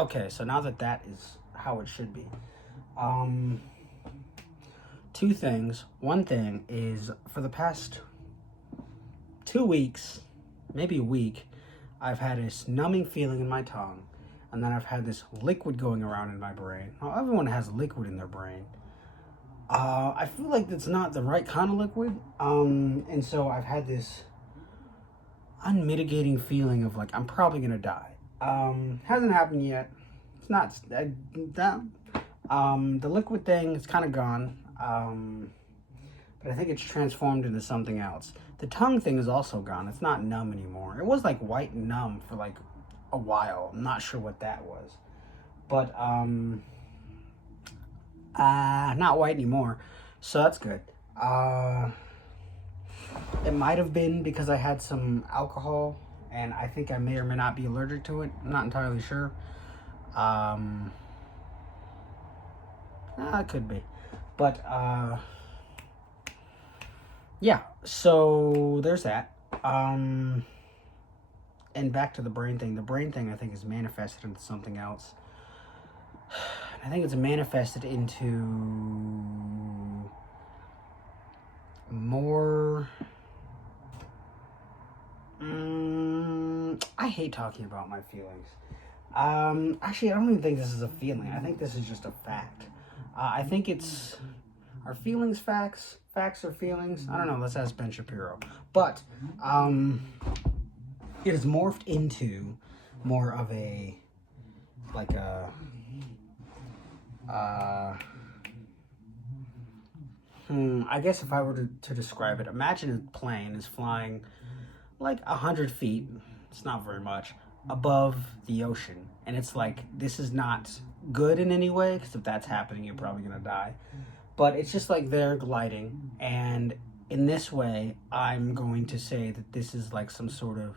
Okay, so now that that is how it should be, um, two things. One thing is for the past 2 weeks, maybe a week, I've had this numbing feeling in my tongue, and then I've had this liquid going around in my brain. Now, everyone has liquid in their brain. I feel like it's not the right kind of liquid, and so I've had this unmitigating feeling of like I'm probably gonna die. Hasn't happened yet. It's not that. The liquid thing is kind of gone. But I think it's transformed into something else. The tongue thing is also gone. It's not numb anymore. It was like white and numb for like a while. I'm not sure what that was. But not white anymore. So that's good. It might have been because I had some alcohol and I think I may or may not be allergic to it. I'm not entirely sure. It could be. But yeah, so there's that. And back to the brain thing. The brain thing I think is manifested into something else. I think it's manifested into more. I hate talking about my feelings. Actually, I don't even think this is a feeling. I think this is just a fact. I think it's. Are feelings facts? Facts are feelings? I don't know. Let's ask Ben Shapiro. But it has morphed into more of a like a I guess if I were to describe it, imagine a plane is flying like 100 feet. It's not very much above the ocean, and it's like this is not good in any way because if that's happening, you're probably gonna die. But it's just like they're gliding, and in this way, I'm going to say that this is like some sort of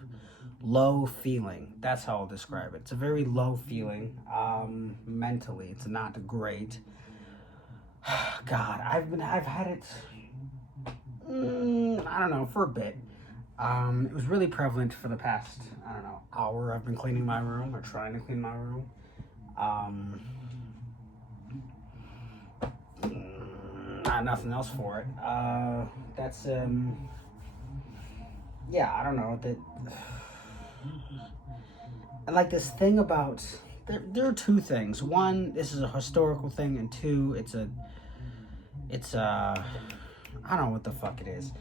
low feeling. That's how I'll describe it. It's a very low feeling mentally. It's not great. God, I've had it. I don't know, for a bit. It was really prevalent for the past, I don't know, hour. I've been cleaning my room or trying to clean my room. Nothing else for it. That's yeah, I don't know that. And like this thing about there are two things. One, this is a historical thing, and two, it's a I don't know what the fuck it is.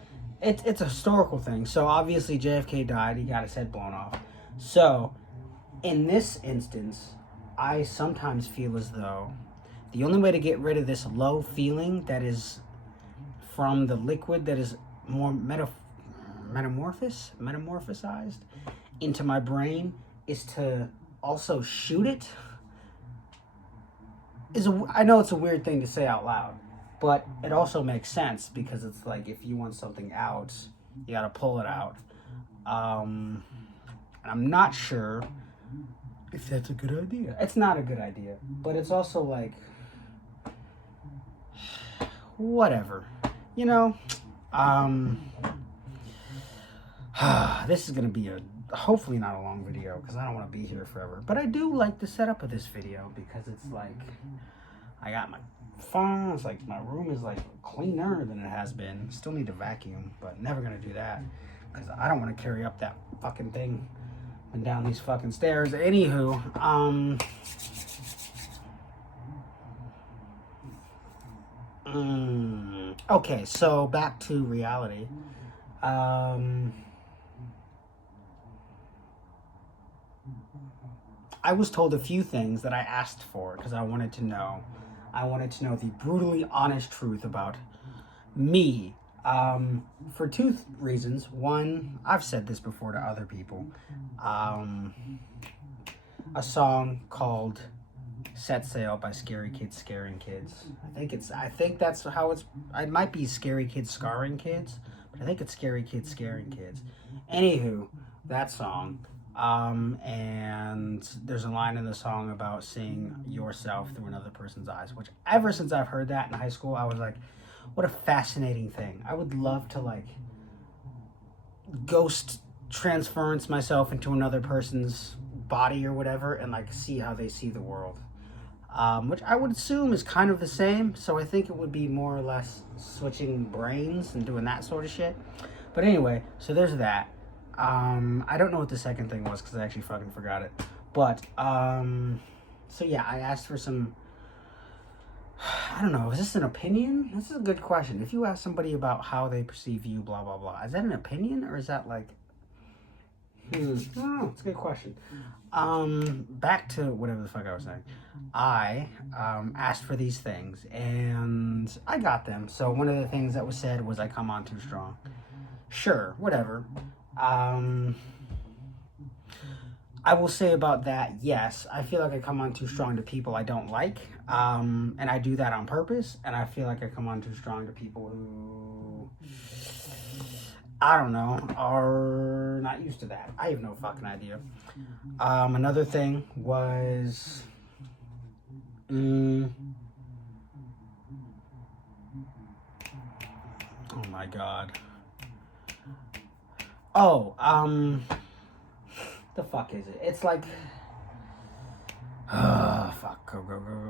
It's a historical thing. So obviously JFK died. He got his head blown off. So in this instance, I sometimes feel as though the only way to get rid of this low feeling that is from the liquid that is more metamorphosized into my brain is to also shoot it. I know it's a weird thing to say out loud, but it also makes sense because it's like if you want something out, you gotta pull it out. And I'm not sure if that's a good idea. It's not a good idea, but it's also like whatever, you know. This is gonna be hopefully not a long video because I don't want to be here forever. But I do like the setup of this video because it's like I got my phone. It's like my room is like cleaner than it has been. Still need to vacuum, but never gonna do that because I don't want to carry up that fucking thing and down these fucking stairs. Anywho, okay, so back to reality. I was told a few things that I asked for because I wanted to know. I wanted to know the brutally honest truth about me. For two reasons. One, I've said this before to other people. A song called Set Sail by Scary Kids Scaring Kids. I think that's how it might be Scary Kids Scarring Kids, but I think it's Scary Kids Scaring Kids. Anywho, that song. And there's a line in the song about seeing yourself through another person's eyes, which ever since I've heard that in high school, I was like, what a fascinating thing. I would love to like ghost transference myself into another person's body or whatever and like see how they see the world. Which I would assume is kind of the same. So I think it would be more or less switching brains and doing that sort of shit. But anyway, so there's that. I don't know what the second thing was because I actually fucking forgot it. But, so yeah, I asked for some, I don't know, is this an opinion? This is a good question. If you ask somebody about how they perceive you, blah, blah, blah, is that an opinion or is that like, I don't know, it's a good question. Back to whatever the fuck I was saying. I asked for these things and I got them. So one of the things that was said was I come on too strong. Sure, whatever. I will say about that, yes, I feel like I come on too strong to people I don't like, and I do that on purpose, and I feel like I come on too strong to people who, I don't know, are not used to that. I have no fucking idea. Another thing was, oh my God. Oh, the fuck is it? It's like, fuck,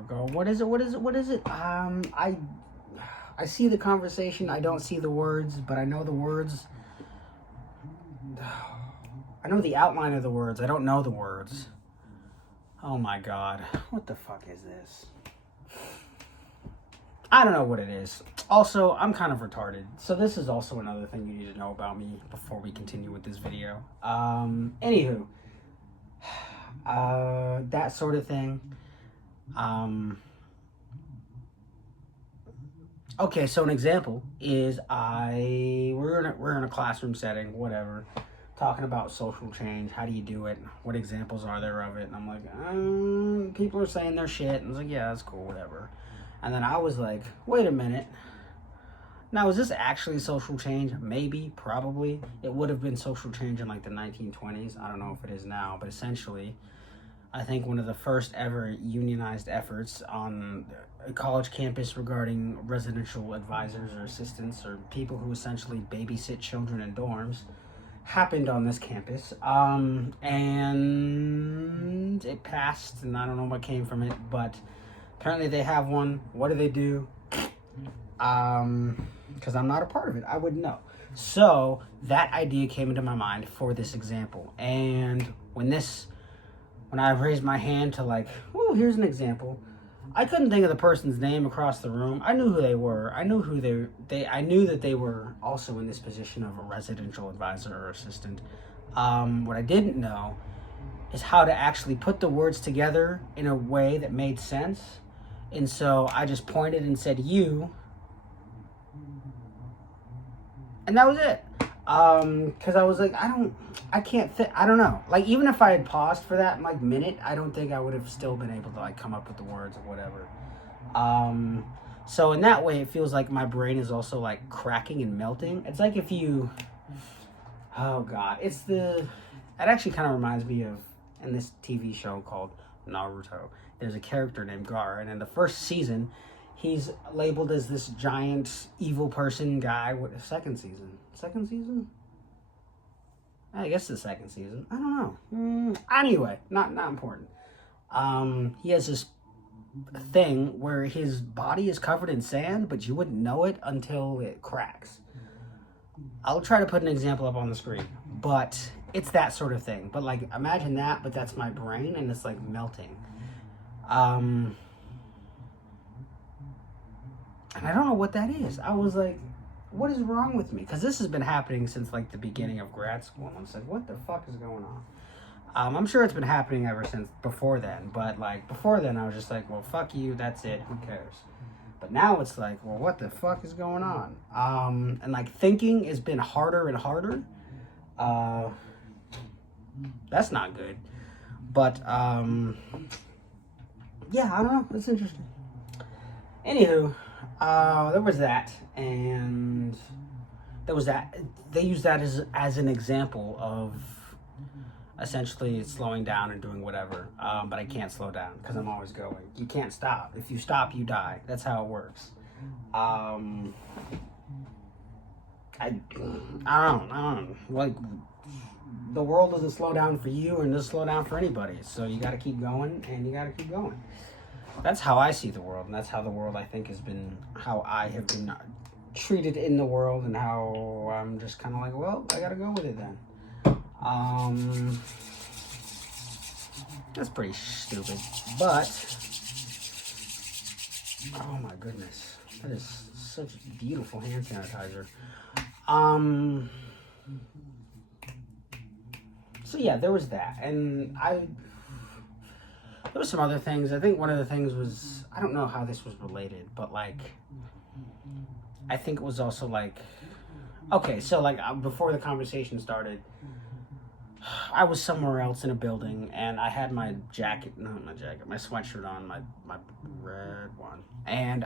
go. What is it? I see the conversation, I don't see the words, but I know the words. I know the outline of the words, I don't know the words. Oh my God, what the fuck is this? I don't know what it is. Also, I'm kind of retarded. So this is also another thing you need to know about me before we continue with this video. Anywho, that sort of thing. Okay, so an example is we're in a classroom setting, whatever, talking about social change. How do you do it? What examples are there of it? And I'm like, people are saying their shit. And I was like, yeah, that's cool, whatever. And then I was like, wait a minute. Now, is this actually social change? Maybe, probably. It would have been social change in like the 1920s. I don't know if it is now, but essentially, I think one of the first ever unionized efforts on a college campus regarding residential advisors or assistants or people who essentially babysit children in dorms happened on this campus. And it passed, and I don't know what came from it, but apparently they have one. What do they do? Because I'm not a part of it. I wouldn't know. So that idea came into my mind for this example. And when I raised my hand to like, oh, here's an example, I couldn't think of the person's name across the room. I knew who they were. I knew I knew that they were also in this position of a residential advisor or assistant. What I didn't know is how to actually put the words together in a way that made sense. And so I just pointed and said, you. And that was it. Because I was like, I don't know. Like, even if I had paused for that, like, minute, I don't think I would have still been able to, like, come up with the words or whatever. So in that way, it feels like my brain is also, like, cracking and melting. It's like if you, oh, God. It actually kind of reminds me of, in this TV show called Naruto, there's a character named Gaara, and in the first season, he's labeled as this giant evil person guy. What, second season? I guess the second season. I don't know. Anyway, not important. He has this thing where his body is covered in sand, but you wouldn't know it until it cracks. I'll try to put an example up on the screen, but it's that sort of thing. But like, imagine that, but that's my brain, and it's like melting. And I don't know what that is. I was like, what is wrong with me? Because this has been happening since like the beginning of grad school. And I was like, what the fuck is going on? I'm sure it's been happening ever since before then. But like before then, I was just like, well, fuck you. That's it. Who cares? But now it's like, well, what the fuck is going on? And like thinking has been harder and harder. That's not good. But yeah, I don't know. It's interesting. Anywho, there was that, and there was that. They used that as an example of essentially slowing down and doing whatever. But I can't slow down because I'm always going. You can't stop. If you stop, you die. That's how it works. And I don't like, the world doesn't slow down for you and doesn't slow down for anybody. So you got to keep going, and you got to keep going. That's how I see the world, and that's how the world, I think, has been, how I have been treated in the world, and how I'm just kind of like, well, I got to go with it then. That's pretty stupid, but oh my goodness, that is such beautiful hand sanitizer. So yeah, there was that, and there was some other things. I think one of the things was, I don't know how this was related, but like, I think it was also like, okay, so like before the conversation started, I was somewhere else in a building, and I had my jacket, not my jacket, my sweatshirt on, my red one, and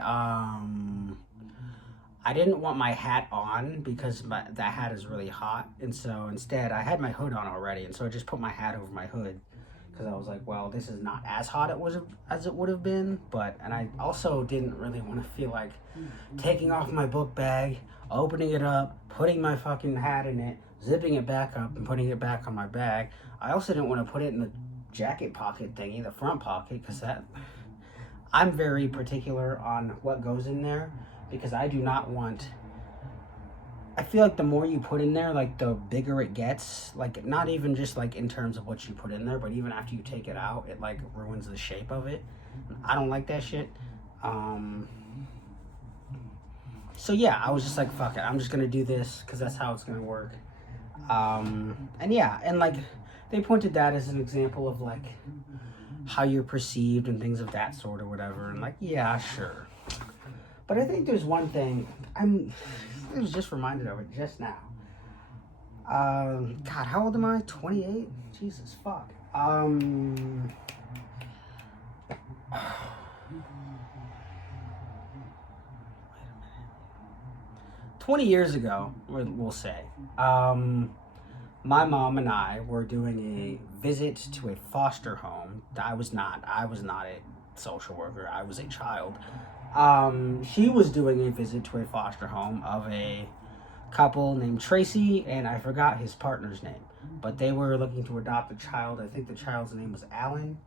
I didn't want my hat on because that hat is really hot, and so instead I had my hood on already, and so I just put my hat over my hood because I was like, well, this is not as hot as it would have been, and I also didn't really want to feel like taking off my book bag, opening it up, putting my fucking hat in it, zipping it back up and putting it back on my bag. I also didn't want to put it in the jacket pocket thingy, the front pocket, because I'm very particular on what goes in there, because I do not want, I feel like the more you put in there, like the bigger it gets, like not even just like in terms of what you put in there, but even after you take it out, it like ruins the shape of it. I don't like that shit. So yeah, I was just like, fuck it, I'm just gonna do this because that's how it's gonna work. And yeah, and like they pointed that as an example of like how you're perceived and things of that sort or whatever, and like, yeah, sure. But I think there's one thing I was just reminded of it just now. God, how old am I? 28? Jesus fuck. 20 years ago, we'll say, my mom and I were doing a visit to a foster home. I was not a social worker. I was a child. She was doing a visit to a foster home of a couple named Tracy, and I forgot his partner's name, but they were looking to adopt a child. I think the child's name was Alan,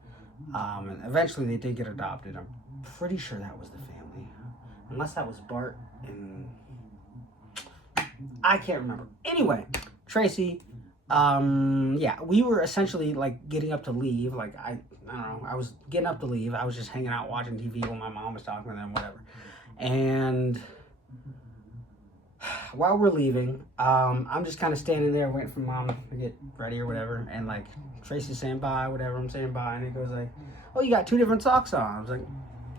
and eventually they did get adopted. I'm pretty sure that was the family, unless that was Bart, and I can't remember. Anyway, Tracy, yeah, we were essentially like getting up to leave. Like, I don't know, I was getting up to leave. I was just hanging out watching TV while my mom was talking to them, whatever. And while we're leaving, I'm just kind of standing there waiting for mom to get ready or whatever. And like Tracy's saying bye, whatever, I'm saying bye. And it goes like, oh, you got two different socks on. I was like,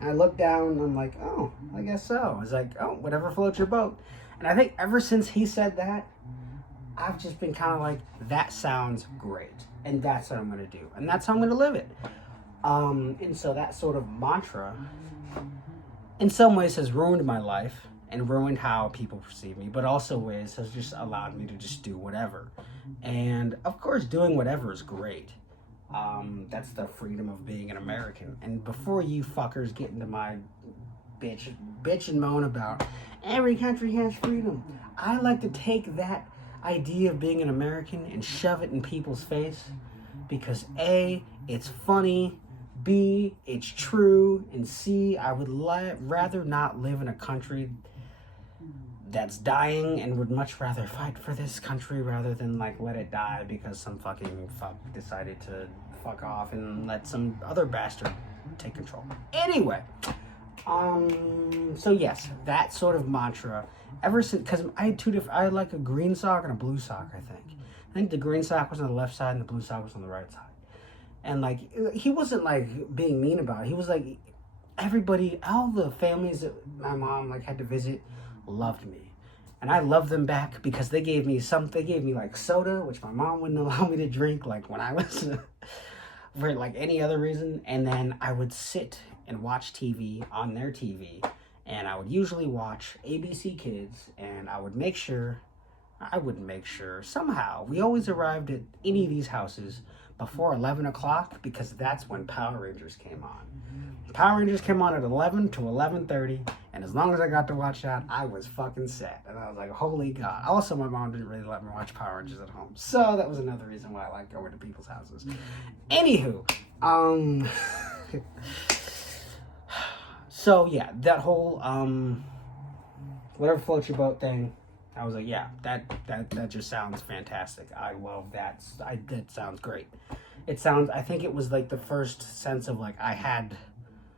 I looked down and I'm like, oh, I guess so. I was like, oh, whatever floats your boat. And I think ever since he said that, I've just been kind of like, that sounds great. And that's what I'm going to do. And that's how I'm going to live it. And so that sort of mantra, in some ways, has ruined my life and ruined how people perceive me, but also ways has just allowed me to just do whatever. And of course, doing whatever is great. That's the freedom of being an American. And before you fuckers get into my bitch and moan about every country has freedom, I like to take that idea of being an American and shove it in people's face, because A, it's funny, B, it's true, and C, I would rather not live in a country that's dying and would much rather fight for this country rather than like let it die because some fucking fuck decided to fuck off and let some other bastard take control. Anyway, so yes, that sort of mantra, ever since, because I had like a green sock and a blue sock, I think the green sock was on the left side and the blue sock was on the right side. And like, he wasn't like being mean about it. He was like, everybody, all the families that my mom like had to visit loved me. And I loved them back because they gave me like soda, which my mom wouldn't allow me to drink like when I was for like any other reason. And then I would sit and watch TV on their TV, and I would usually watch ABC Kids, and I wouldn't make sure, somehow, we always arrived at any of these houses before 11 o'clock because that's when Power Rangers came on. Power Rangers came on at 11 to 11:30, and as long as I got to watch that, I was fucking set. And I was like, holy God. Also, my mom didn't really let me watch Power Rangers at home, so that was another reason why I like going to people's houses. Anywho, so yeah, that whole whatever floats your boat thing, I was like, yeah, that just sounds fantastic. I love that. That sounds great. I think it was like the first sense of like I had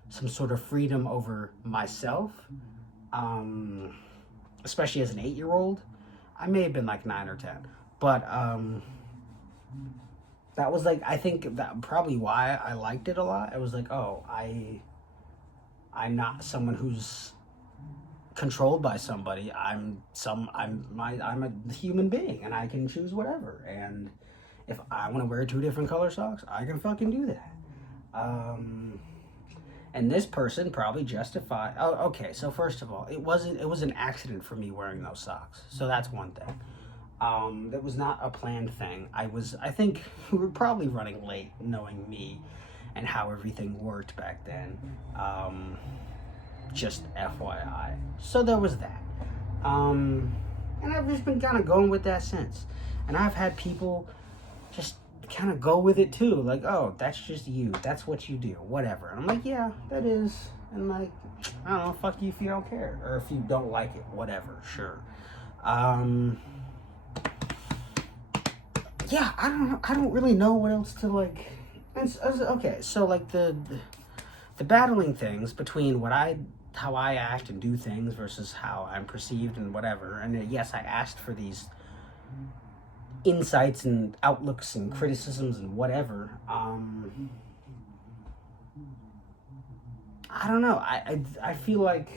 some sort of freedom over myself, especially as an 8-year-old. I may have been like 9 or 10, but that was like, I think that probably why I liked it a lot. I was like, oh, I'm not someone who's controlled by somebody. I'm a human being, and I can choose whatever. And if I want to wear 2 different color socks, I can fucking do that. And this person probably justified. Oh, okay. So first of all, it was an accident for me wearing those socks. So that's one thing. That was not a planned thing. I think we were probably running late, knowing me and how everything worked back then. Just FYI. So there was that. And I've just been kind of going with that since. And I've had people just kind of go with it too, like, oh, that's just you, that's what you do, whatever. And I'm like, yeah, that is. And like, I don't know, fuck you if you don't care, or if you don't like it, whatever, sure. Yeah, I don't really know what else to like. Okay, so like the battling things between how I act and do things versus how I'm perceived and whatever. And yes, I asked for these insights and outlooks and criticisms and whatever. I don't know. I feel like,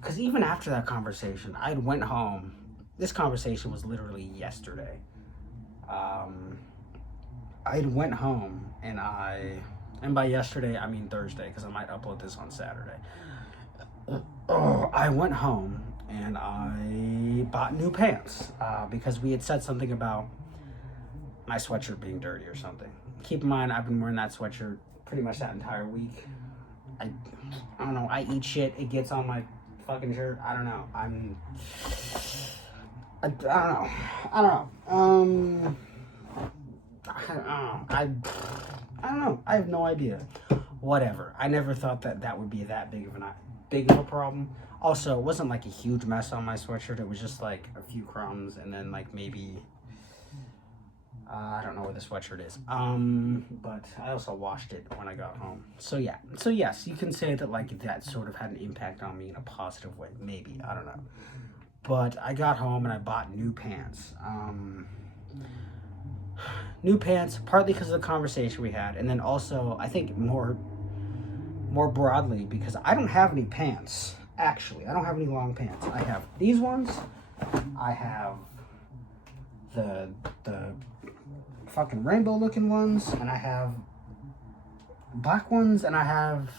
because even after that conversation, I went home. This conversation was literally yesterday. I went home and by yesterday I mean Thursday, because I might upload this on Saturday. I went home and I bought new pants because we had said something about my sweatshirt being dirty or something. Keep in mind, I've been wearing that sweatshirt pretty much that entire week. I don't know. I eat shit. It gets on my fucking shirt. I don't know. I don't know. I don't know. I have no idea. Whatever. I never thought that would be that big of a problem. Also, it wasn't like a huge mess on my sweatshirt. It was just like a few crumbs and then like maybe I don't know where the sweatshirt is. But I also washed it when I got home. So yeah. So yes, you can say that like that sort of had an impact on me in a positive way. Maybe. I don't know. But I got home and I bought new pants. New pants, partly because of the conversation we had, and then also I think more broadly because I don't have any pants. Actually, I don't have any long pants. I have these ones. I have the fucking rainbow looking ones, and I have black ones, and I have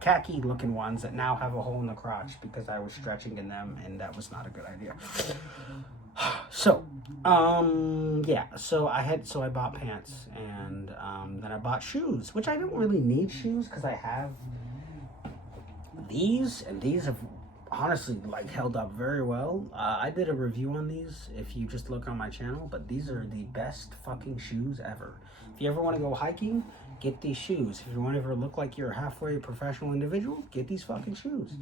khaki looking ones that now have a hole in the crotch because I was stretching in them, and that was not a good idea. So, yeah, so I bought pants, and then I bought shoes, which I don't really need shoes because I have these, and these have honestly like held up very well. I did a review on these if you just look on my channel, but these are the best fucking shoes ever. If you ever want to go hiking, get these shoes. If you want to ever look like you're a halfway professional individual, get these fucking shoes.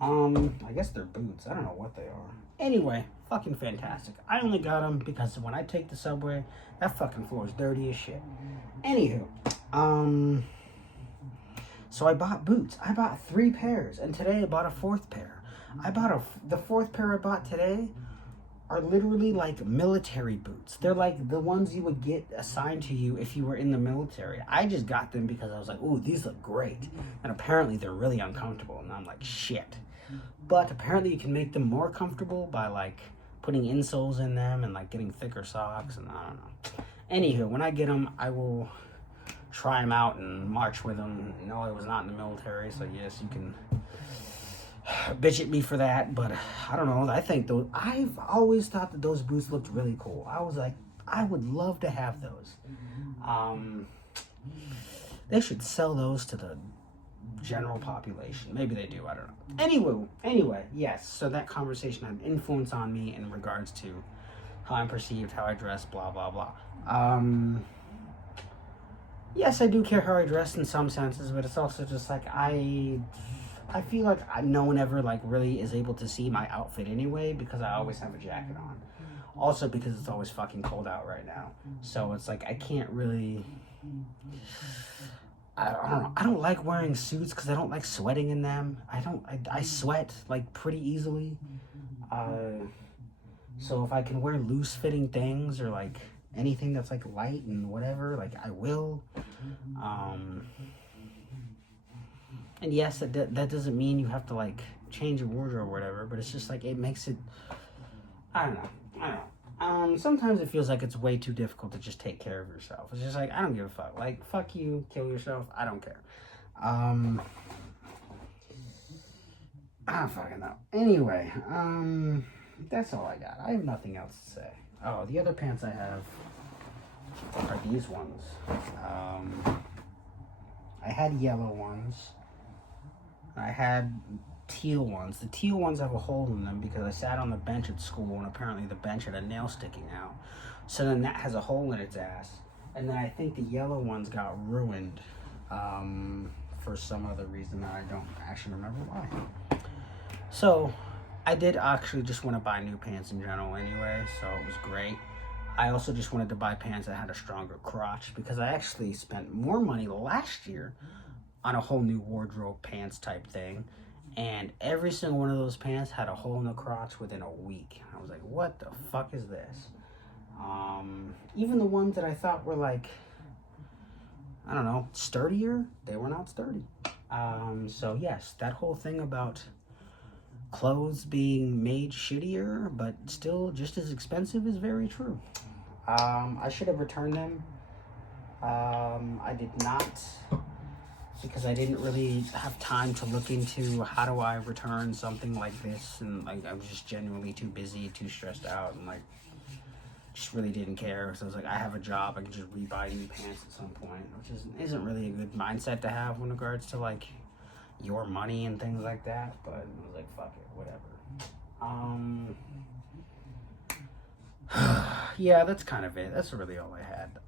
I guess they're boots. I don't know what they are. Anyway, fucking fantastic. I only got them because when I take the subway, that fucking floor is dirty as shit. Anywho, so I bought boots. I bought 3 pairs, and today I bought a 4th pair. The 4th pair I bought today are literally like military boots. They're like the ones you would get assigned to you if you were in the military. I just got them because I was like, ooh, these look great. And apparently they're really uncomfortable, and I'm like, shit. But apparently you can make them more comfortable by like putting insoles in them and like getting thicker socks, and I don't know. Anywho, when I get them, I will try them out and march with them. No, I was not in the military, so yes, you can bitch at me for that, but I don't know. I think I've always thought that those boots looked really cool. I was like, I would love to have those. They should sell those to the general population. Maybe they do, I don't know. Anyway, yes, so that conversation had influence on me in regards to how I'm perceived, how I dress, blah, blah, blah. Yes, I do care how I dress in some senses, but it's also just like, I feel like no one ever, like, really is able to see my outfit anyway, because I always have a jacket on. Also because it's always fucking cold out right now. So it's like, I can't really... I don't know. I don't like wearing suits because I don't like sweating in them. I sweat, like, pretty easily. So if I can wear loose-fitting things or, like, anything that's, like, light and whatever, like, I will. And yes, that doesn't mean you have to, like, change your wardrobe or whatever, but it's just, like, it makes it... I don't know. Sometimes it feels like it's way too difficult to just take care of yourself. It's just like, I don't give a fuck. Like, fuck you, kill yourself, I don't care. I don't fucking know. Anyway, that's all I got. I have nothing else to say. Oh, the other pants I have are these ones. I had yellow ones. I had teal ones. The teal ones have a hole in them because I sat on the bench at school and apparently the bench had a nail sticking out. So then that has a hole in its ass. And then I think the yellow ones got ruined for some other reason that I don't actually remember why. So I did actually just want to buy new pants in general anyway, so it was great. I also just wanted to buy pants that had a stronger crotch because I actually spent more money last year on a whole new wardrobe pants type thing. And every single one of those pants had a hole in the crotch within a week. I was like, what the fuck is this? Even the ones that I thought were like, I don't know, sturdier, they were not sturdy. So yes, that whole thing about clothes being made shittier, but still just as expensive is very true. I should have returned them. I did not, because I didn't really have time to look into how do I return something like this, and like I was just genuinely too busy, too stressed out, and like just really didn't care. So I was like, I have a job, I can just rebuy new pants at some point, which isn't really a good mindset to have in regards to like your money and things like that. But I was like, fuck it, whatever. Yeah, that's kind of it. That's really all I had.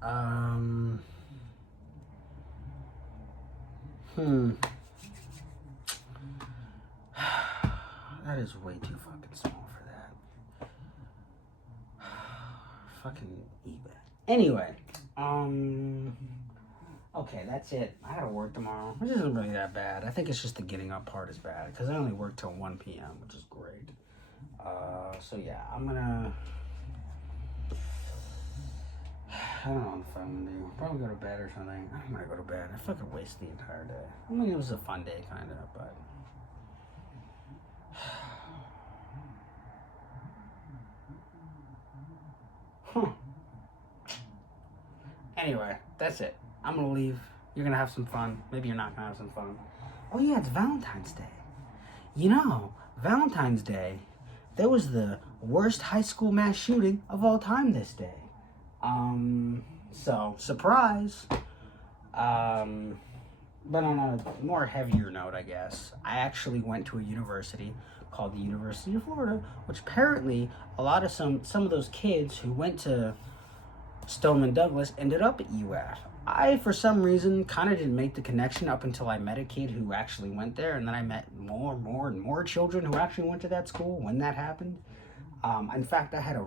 That is way too fucking small for that. Fucking eBay. Anyway, okay, that's it. I gotta work tomorrow, which isn't really that bad. I think it's just the getting up part is bad, because I only work till 1 p.m., which is great. So yeah, I'm gonna... I don't know what I'm gonna do. Probably go to bed or something. I'm gonna go to bed. I fucking waste the entire day. I mean, it was a fun day, kind of, but... Anyway, that's it. I'm gonna leave. You're gonna have some fun. Maybe you're not gonna have some fun. Oh yeah, it's Valentine's Day. You know, Valentine's Day, there was the worst high school mass shooting of all time this day. So, surprise. But on a more heavier note, I guess, I actually went to a university called the University of Florida, which apparently a lot of some of those kids who went to Stoneman Douglas ended up at UF. I, for some reason, kind of didn't make the connection up until I met a kid who actually went there, and then I met more children who actually went to that school when that happened. In fact, I had a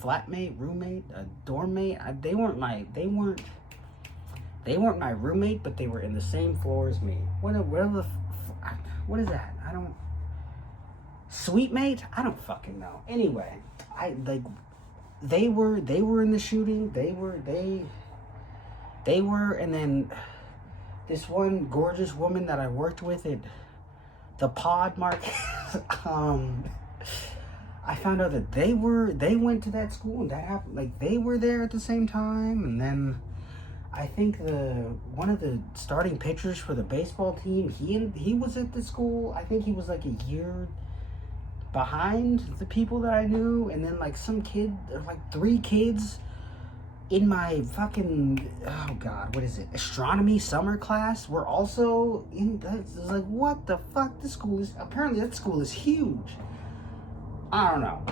flatmate, roommate, a dorm mate. They weren't my roommate, but they were in the same floor as me. What is that? Sweet mate? I don't fucking know. Anyway, they were in the shooting. They were, and then this one gorgeous woman that I worked with at the Pod Market, I found out that they went to that school, and that happened, like, they were there at the same time. And then I think one of the starting pitchers for the baseball team, he was at the school. I think he was like a year behind the people that I knew. And then like some kid, like 3 kids in my fucking, oh god, what is it, astronomy summer class, we're also in, it's like, what the fuck, this school is, apparently that school is huge. I don't know.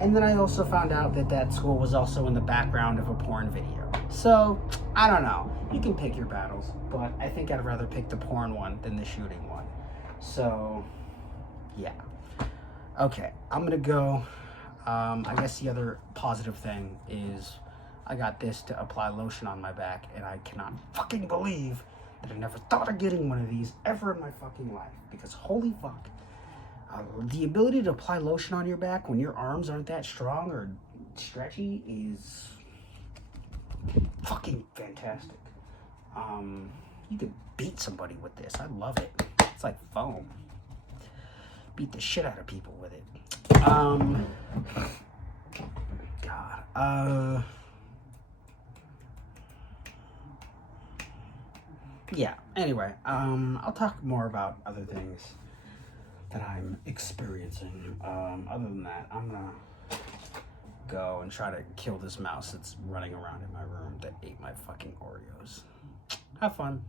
And then I also found out that that school was also in the background of a porn video. So, I don't know. You can pick your battles, but I think I'd rather pick the porn one than the shooting one. So, yeah. Okay, I'm gonna go. I guess the other positive thing is I got this to apply lotion on my back, and I cannot fucking believe that I never thought of getting one of these ever in my fucking life. Because holy fuck. The ability to apply lotion on your back when your arms aren't that strong or stretchy is fucking fantastic. You could beat somebody with this. I love it. It's like foam. Beat the shit out of people with it. God. Yeah. Anyway, I'll talk more about other things that I'm experiencing. Other than that, I'm gonna go and try to kill this mouse that's running around in my room that ate my fucking Oreos. Have fun.